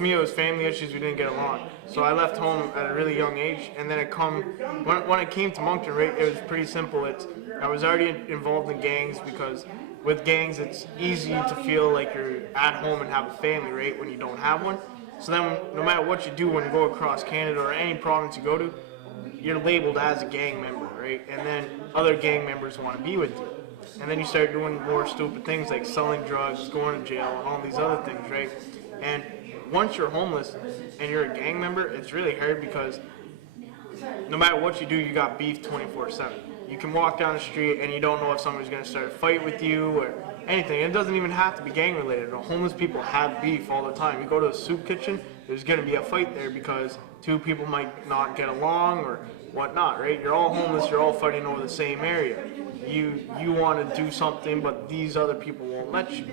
with me, it was family issues. We didn't get along, so I left home at a really young age. And then when it came to Moncton, right, it was pretty simple. I was already involved in gangs because with gangs, it's easy to feel like you're at home and have a family, right, when you don't have one. So then, no matter what you do when you go across Canada or any province you go to, you're labeled as a gang member, right? And then other gang members want to be with you. And then you start doing more stupid things like selling drugs, going to jail, and all these other things, right? And once you're homeless and you're a gang member, it's really hard because no matter what you do, you got beef 24/7. You can walk down the street and you don't know if somebody's going to start a fight with you or anything. It doesn't even have to be gang related. Homeless people have beef all the time. You go to a soup kitchen, there's going to be a fight there because two people might not get along or whatnot, right? You're all homeless, you're all fighting over the same area. You want to do something, but these other people won't let you.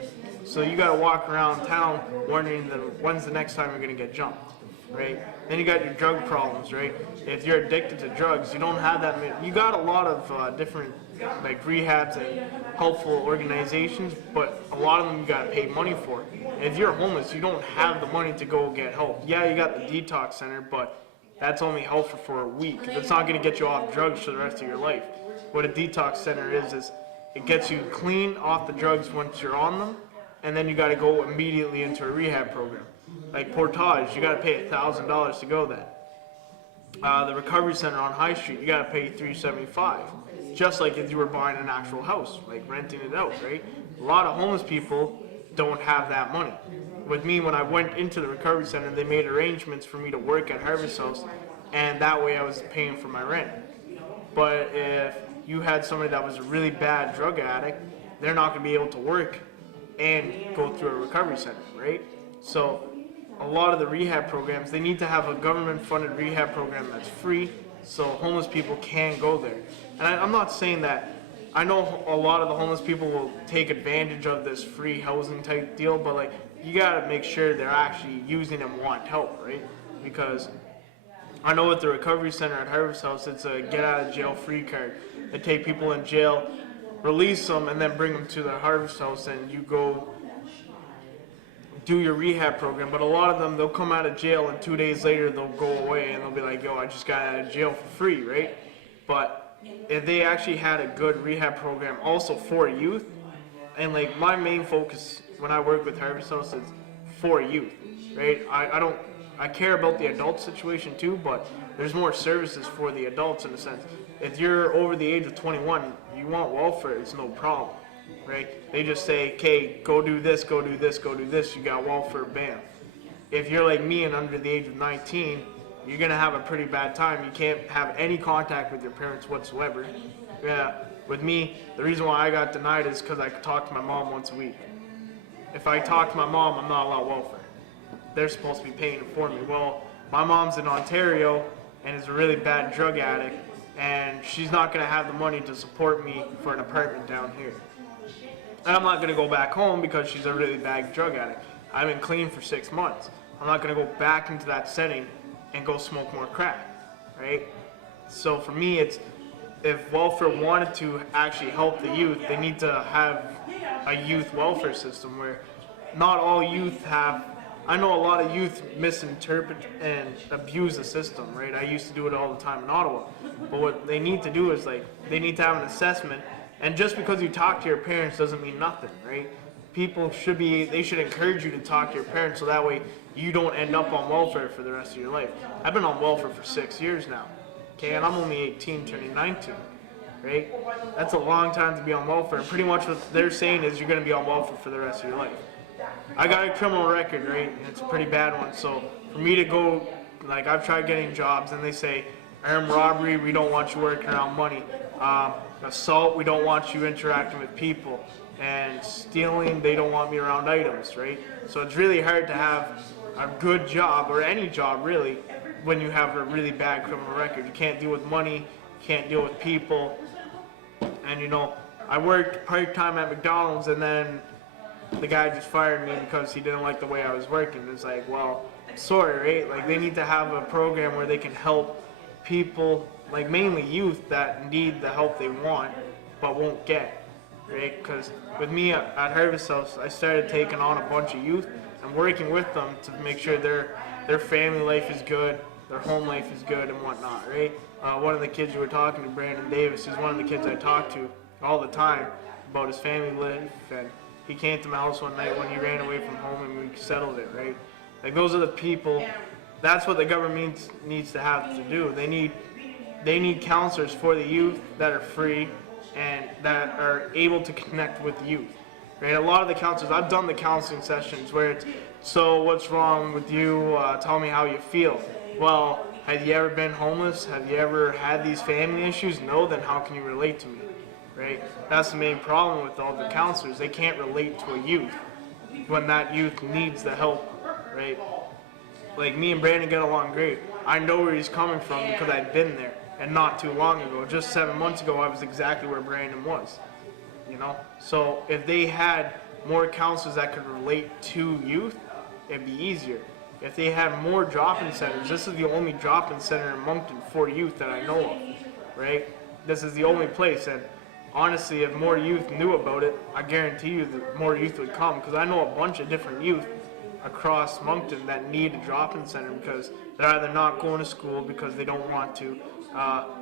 So you got to walk around town wondering when's the next time you're going to get jumped, right? Then you got your drug problems, right? If you're addicted to drugs, you don't have that many. You got a lot of different like rehabs and helpful organizations, but a lot of them you got to pay money for. And if you're homeless, you don't have the money to go get help. Yeah, you got the detox center, but that's only helpful for a week. That's not going to get you off drugs for the rest of your life. What a detox center is it gets you clean off the drugs once you're on them, and then you got to go immediately into a rehab program. Like Portage, you got to pay $1,000 to go there. The recovery center on High Street, you got to pay $375. Just like if you were buying an actual house, like renting it out, right? A lot of homeless people don't have that money. With me, when I went into the recovery center, they made arrangements for me to work at Harvest House, and that way I was paying for my rent. But if you had somebody that was a really bad drug addict, they're not going to be able to work and go through a recovery center, right? So a lot of the rehab programs, they need to have a government-funded rehab program that's free so homeless people can go there. And I'm not saying that, I know a lot of the homeless people will take advantage of this free housing type deal, but like you gotta make sure they're actually using and want help, right? Because I know at the recovery center at Harvest House, it's a get out of jail free card. They take people in jail, release them, and then bring them to the Harvest House, and you go do your rehab program. But a lot of them, they'll come out of jail and 2 days later they'll go away and they'll be like, yo, I just got out of jail for free, right? But if they actually had a good rehab program also for youth, and like my main focus when I work with Harvest House is for youth, right? I care about the adult situation too, but there's more services for the adults in a sense. If you're over the age of 21, you want welfare, it's no problem, right? They just say, okay, go do this, go do this, go do this, you got welfare, bam. If you're like me and under the age of 19, you're gonna have a pretty bad time. You can't have any contact with your parents whatsoever. Yeah, with me, the reason why I got denied is because I could talk to my mom once a week. If I talk to my mom, I'm not allowed welfare. They're supposed to be paying it for me. Well, my mom's in Ontario and is a really bad drug addict, and she's not going to have the money to support me for an apartment down here. And I'm not going to go back home because she's a really bad drug addict. I've been clean for 6 months. I'm not going to go back into that setting and go smoke more crack, right? So for me, it's if welfare wanted to actually help the youth, they need to have a youth welfare system where not all youth have. I know a lot of youth misinterpret and abuse the system, right? I used to do it all the time in Ottawa. But what they need to do is like, they need to have an assessment. And just because you talk to your parents doesn't mean nothing, right? People they should encourage you to talk to your parents so that way you don't end up on welfare for the rest of your life. I've been on welfare for 6 years now, okay? And I'm only 18, turning 19, right? That's a long time to be on welfare. Pretty much what they're saying is you're gonna be on welfare for the rest of your life. I got a criminal record, right? And it's a pretty bad one. So for me to go, like I've tried getting jobs and they say, armed robbery, we don't want you working around money. Assault, we don't want you interacting with people. And stealing, they don't want me around items, right? So it's really hard to have a good job, or any job really, when you have a really bad criminal record. You can't deal with money, you can't deal with people. And you know, I worked part-time at McDonald's and then the guy just fired me because he didn't like the way I was working. It's like, well, sorry, right? Like they need to have a program where they can help people, like mainly youth that need the help they want but won't get, right? Because with me at Harvest House, I started taking on a bunch of youth, and working with them to make sure their family life is good, their home life is good, and whatnot, right? One of the kids you were talking to, Brandon Davis, he's one of the kids I talk to all the time about his family life, and he came to my house one night when he ran away from home and we settled it, right? Like, those are the people, that's what the government needs to have to do. They need counselors for the youth that are free and that are able to connect with the youth, right? A lot of the counselors, I've done the counseling sessions where it's, so what's wrong with you? Tell me how you feel. Well, have you ever been homeless? Have you ever had these family issues? No, then how can you relate to me, right? That's the main problem with all the counselors. They can't relate to a youth when that youth needs the help, right? Like, me and Brandon get along great. I know where he's coming from because I've been there, and not too long ago. Just 7 months ago, I was exactly where Brandon was, you know? So if they had more counselors that could relate to youth, it'd be easier. If they had more drop-in centers, this is the only drop-in center in Moncton for youth that I know of, right? This is the only place, and honestly, if more youth knew about it, I guarantee you that more youth would come, because I know a bunch of different youth across Moncton that need a drop-in center because they're either not going to school because they don't want to,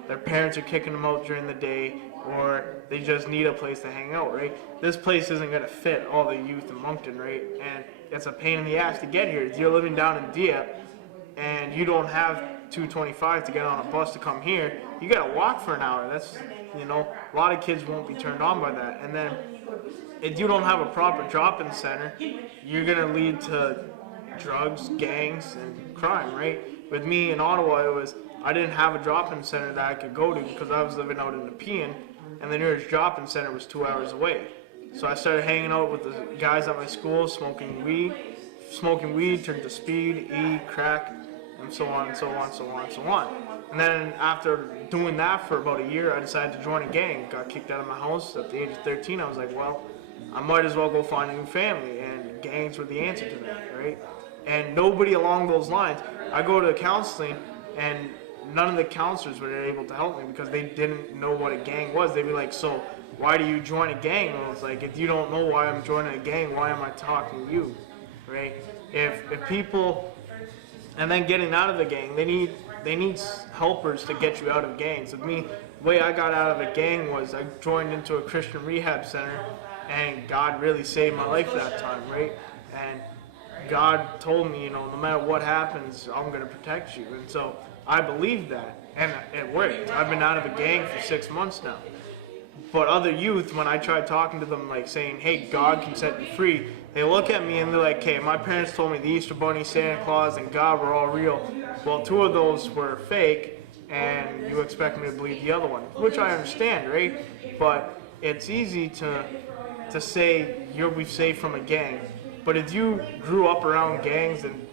their parents are kicking them out during the day, or they just need a place to hang out, right? This place isn't going to fit all the youth in Moncton, right? And it's a pain in the ass to get here. If you're living down in Dieppe and you don't have $2.25 to get on a bus to come here, you got to walk for an hour. That's, you know, a lot of kids won't be turned on by that. And then if you don't have a proper drop-in center, you're going to lead to drugs, gangs, and crime, right? With me in Ottawa, I didn't have a drop-in center that I could go to because I was living out in Nepean, and the nearest drop-in center was 2 hours away. So I started hanging out with the guys at my school, smoking weed. Smoking weed turned to speed, crack, and so on and so on, so on, so on. And then after doing that for about a year, I decided to join a gang. Got kicked out of my house at the age of 13. I was like, well, I might as well go find a new family, and gangs were the answer to that, right? And nobody along those lines. I go to counseling, and none of the counselors were able to help me because they didn't know what a gang was. They'd be like, so why do you join a gang? And I was like, if you don't know why I'm joining a gang, why am I talking to you, right? If people, and then getting out of the gang, they need helpers to get you out of gangs. With me, the way I got out of a gang was I joined into a Christian rehab center, and God really saved my life that time, right? And God told me, you know, no matter what happens, I'm going to protect you. And so I believed that, and it worked. I've been out of a gang for 6 months now. But other youth, when I tried talking to them, like saying, hey, God can set you free, they look at me and they're like, okay, my parents told me the Easter Bunny, Santa Claus, and God were all real. Well, 2 of those were fake, and you expect me to believe the other one, which I understand, right? But it's easy to say you'll be safe from a gang. But if you grew up around gangs and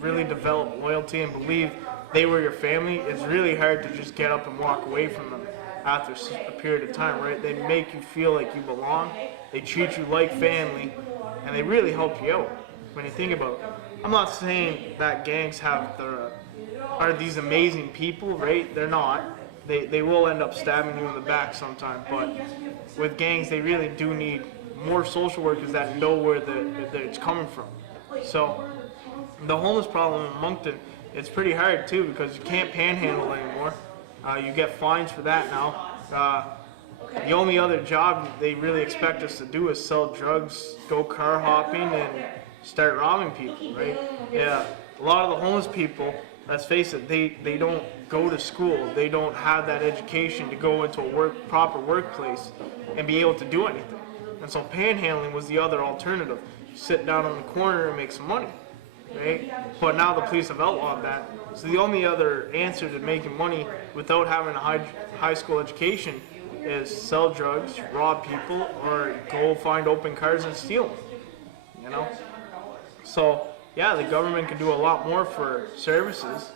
really developed loyalty and believe they were your family, it's really hard to just get up and walk away from them after a period of time, right? They make you feel like you belong, they treat you like family, and they really help you out when you think about it. I'm not saying that gangs are these amazing people, right? They're not. They will end up stabbing you in the back sometime, but with gangs, they really do need more social workers that know where it's coming from. So the homeless problem in Moncton, it's pretty hard too because you can't panhandle anymore. You get fines for that now. The only other job they really expect us to do is sell drugs, go car hopping, and start robbing people, right? Yeah, a lot of the homeless people, let's face it, they don't go to school. They don't have that education to go into a proper workplace and be able to do anything. And so panhandling was the other alternative. Sit down on the corner and make some money, right? But now the police have outlawed that. So the only other answer to making money without having a high school education is sell drugs, rob people, or go find open cars and steal them, you know? So yeah, the government could do a lot more for services.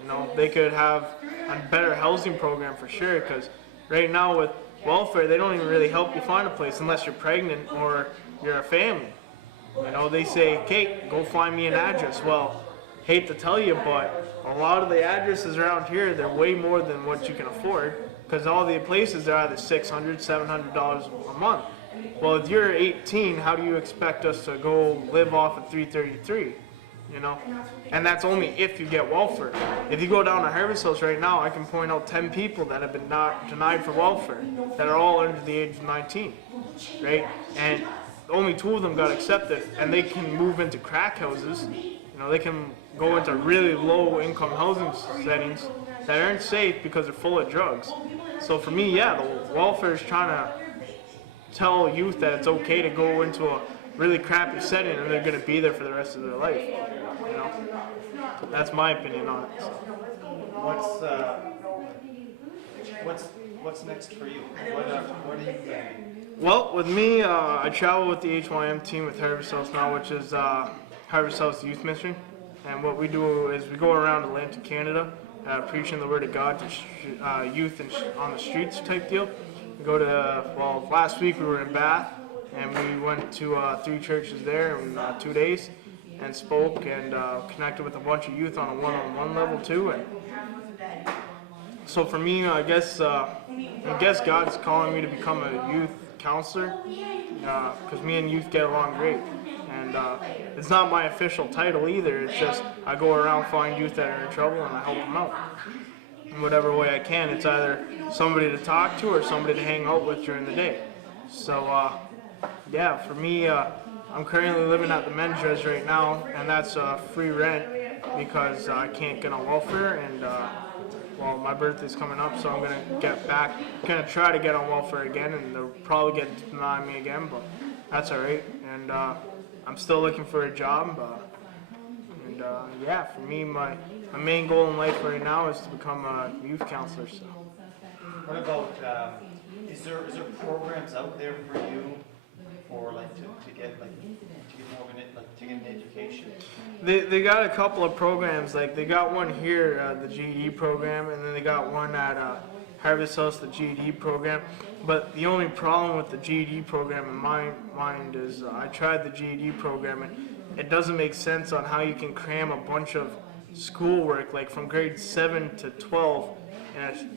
You know, they could have a better housing program for sure, because right now with welfare, they don't even really help you find a place unless you're pregnant or you're a family. You know, they say, okay, go find me an address. Well, hate to tell you, but a lot of the addresses around here, they're way more than what you can afford, because all the places are either $600, $700 a month. well, if you're 18, how do you expect us to go live off of 333? You know, and that's only if you get welfare. If you go down to Harvest House right now, I can point out 10 people that have been denied for welfare that are all under the age of 19, right? And only 2 of them got accepted, and they can move into crack houses. You know, they can go into really low-income housing settings that aren't safe because they're full of drugs. So for me, yeah, the welfare is trying to tell youth that it's okay to go into a really crappy setting and they're going to be there for the rest of their life. You know, that's my opinion on it. What's next for you? What are you planning? Well, with me, I travel with the HYM team with Harvest House now, which is Harvest House Youth Mission. And what we do is we go around Atlantic Canada, preaching the Word of God to youth on the streets type deal. We go to, well, last week we were in Bath, and we went to 3 churches there in 2 days and spoke and connected with a bunch of youth on a one-on-one level too. And so for me, I guess God's calling me to become a youth counselor, because me and youth get along great. And it's not my official title either. It's just I go around, find youth that are in trouble, and I help them out in whatever way I can. It's either somebody to talk to or somebody to hang out with during the day. So yeah, for me, I'm currently living at the men's res right now, and that's free rent because I can't get on welfare. And well, my birthday's coming up, so I'm gonna try to get on welfare again, and they'll probably get denied me again, but that's all right. And I'm still looking for a job. And yeah, for me, my main goal in life right now is to become a youth counselor. So. What about is there programs out there for you for like to get more of to get an education? They got a couple of programs. Like they got one here, the GED program, and then they got one at Harvest House, the GED program. But the only problem with the GED program in my mind is I tried the GED program, and it doesn't make sense on how you can cram a bunch of schoolwork, like from grade 7 to 12,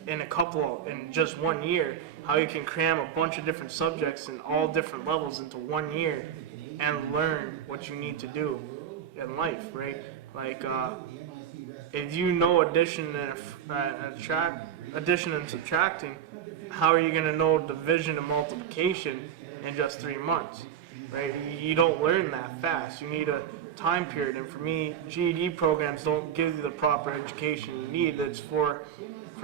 in just 1 year. How you can cram a bunch of different subjects in all different levels into 1 year and learn what you need to do in life, right? Like if you know addition and subtracting, how are you going to know division and multiplication in just 3 months, right? You don't learn that fast. You need a time period, and for me, GED programs don't give you the proper education you need. That's for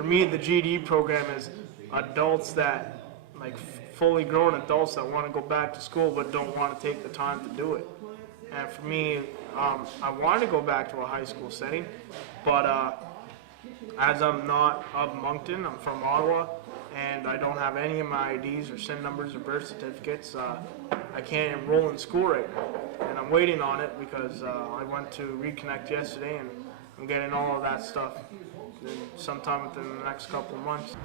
me, the GED program is adults that, like fully grown adults that want to go back to school but don't want to take the time to do it. And for me, I want to go back to a high school setting, but as I'm not of Moncton, I'm from Ottawa, and I don't have any of my IDs or SIN numbers or birth certificates. I can't enroll in school right now, and I'm waiting on it because I went to reconnect yesterday, and I'm getting all of that stuff sometime within the next couple of months.